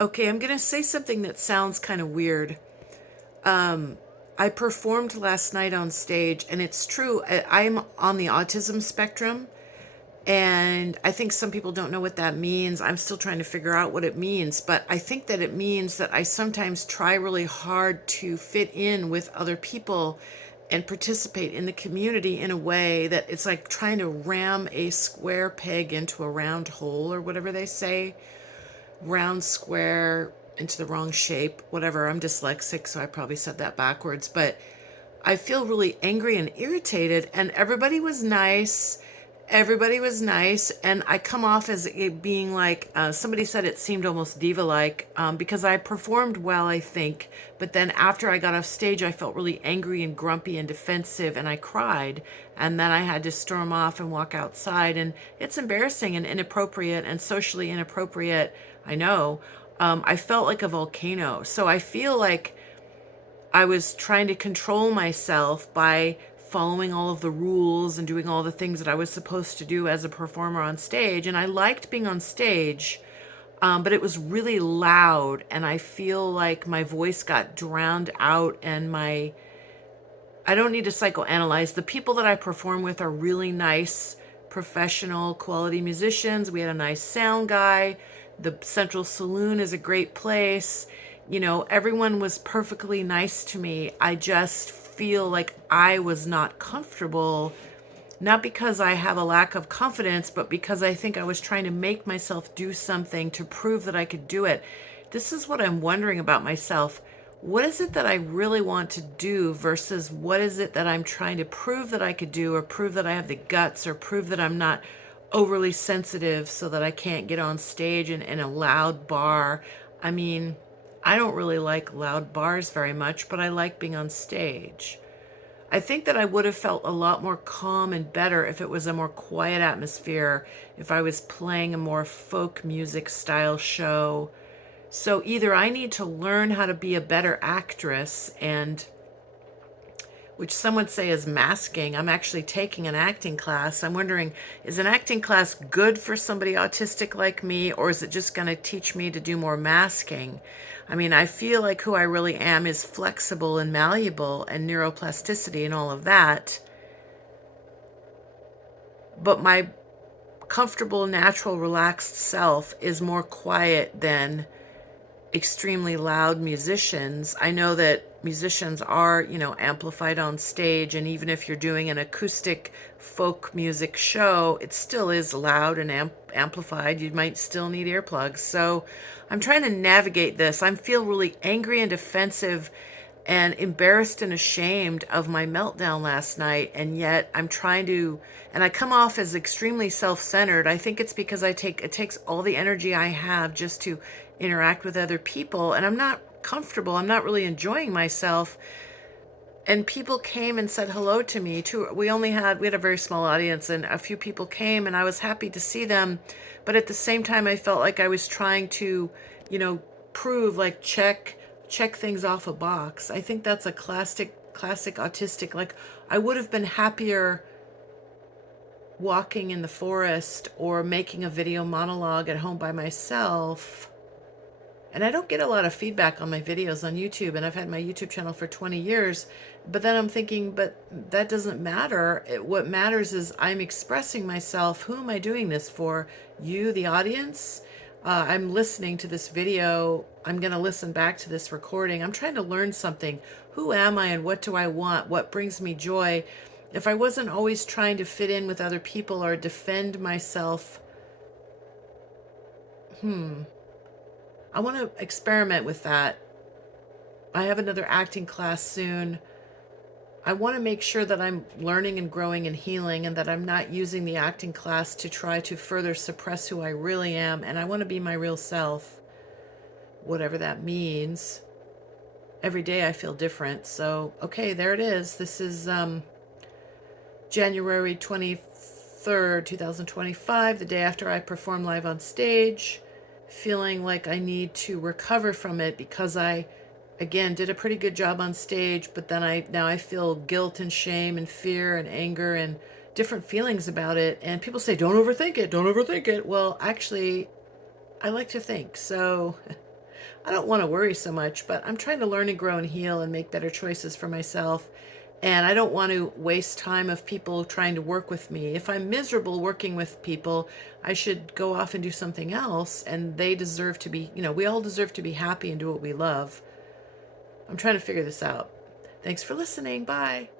Okay, I'm going to say something that sounds kind of weird. I performed last night on stage, and it's true. I'm on the autism spectrum, and I think some people don't know what that means. I'm still trying to figure out what it means, but I think that it means that I sometimes try really hard to fit in with other people and participate in the community in a way that it's like trying to ram a square peg into a round hole, or whatever they say, round square into the wrong shape, whatever. I'm dyslexic, so I probably said that backwards, but I feel really angry and irritated, and everybody was nice. Everybody was nice, and I come off as it being like somebody said it seemed almost diva like because I performed well, I think. But then after I got off stage, I felt really angry and grumpy and defensive, and I cried. And then I had to storm off and walk outside, and it's embarrassing and inappropriate and socially inappropriate. I know. I felt like a volcano. So I feel like I was trying to control myself by following all of the rules and doing all the things that I was supposed to do as a performer on stage. And I liked being on stage, but it was really loud. And I feel like my voice got drowned out. And I don't need to psychoanalyze. The people that I perform with are really nice, professional, quality musicians. We had a nice sound guy. The Central Saloon is a great place. Everyone was perfectly nice to me. I just feel like I was not comfortable, not because I have a lack of confidence, but because I think I was trying to make myself do something to prove that I could do it. This is what I'm wondering about myself. What is it that I really want to do versus what is it that I'm trying to prove that I could do, or prove that I have the guts, or prove that I'm not overly sensitive so that I can't get on stage in a loud bar? I mean, I don't really like loud bars very much, but I like being on stage. I think that I would have felt a lot more calm and better if it was a more quiet atmosphere, if I was playing a more folk music style show. So either I need to learn how to be a better actress, and which some would say is masking. I'm actually taking an acting class. I'm wondering, is an acting class good for somebody autistic like me, or is it just going to teach me to do more masking? I mean, I feel like who I really am is flexible and malleable and neuroplasticity and all of that. But my comfortable, natural, relaxed self is more quiet than extremely loud musicians. I know that musicians are, amplified on stage, and even if you're doing an acoustic folk music show, it still is loud and amplified. You might still need earplugs. So I'm trying to navigate this. I feel really angry and defensive and embarrassed and ashamed of my meltdown last night, and yet I'm trying to, and I come off as extremely self-centered. I think it's because it takes all the energy I have just to interact with other people, and I'm not comfortable. I'm not really enjoying myself. And people came and said hello to me too. We had a very small audience, and a few people came, and I was happy to see them. But at the same time, I felt like I was trying to, prove, like, check things off a box. I think that's a classic autistic. Like, I would have been happier walking in the forest or making a video monologue at home by myself. And I don't get a lot of feedback on my videos on YouTube, and I've had my YouTube channel for 20 years. But then I'm thinking, but that doesn't matter. What matters is I'm expressing myself. Who am I doing this for? You, the audience? I'm listening to this video. I'm going to listen back to this recording. I'm trying to learn something. Who am I, and what do I want? What brings me joy? If I wasn't always trying to fit in with other people or defend myself, I want to experiment with that. I have another acting class soon. I want to make sure that I'm learning and growing and healing, and that I'm not using the acting class to try to further suppress who I really am. And I want to be my real self, whatever that means. Every day I feel different. So, okay, there it is. This is January 23rd, 2025, the day after I perform live on stage, feeling like I need to recover from it because I, again, did a pretty good job on stage, but then now I feel guilt and shame and fear and anger and different feelings about it. And people say, don't overthink it, don't overthink it. Well, actually, I like to think. So I don't want to worry so much, but I'm trying to learn and grow and heal and make better choices for myself. And I don't want to waste time of people trying to work with me. If I'm miserable working with people, I should go off and do something else. And they deserve to be, we all deserve to be happy and do what we love. I'm trying to figure this out. Thanks for listening. Bye.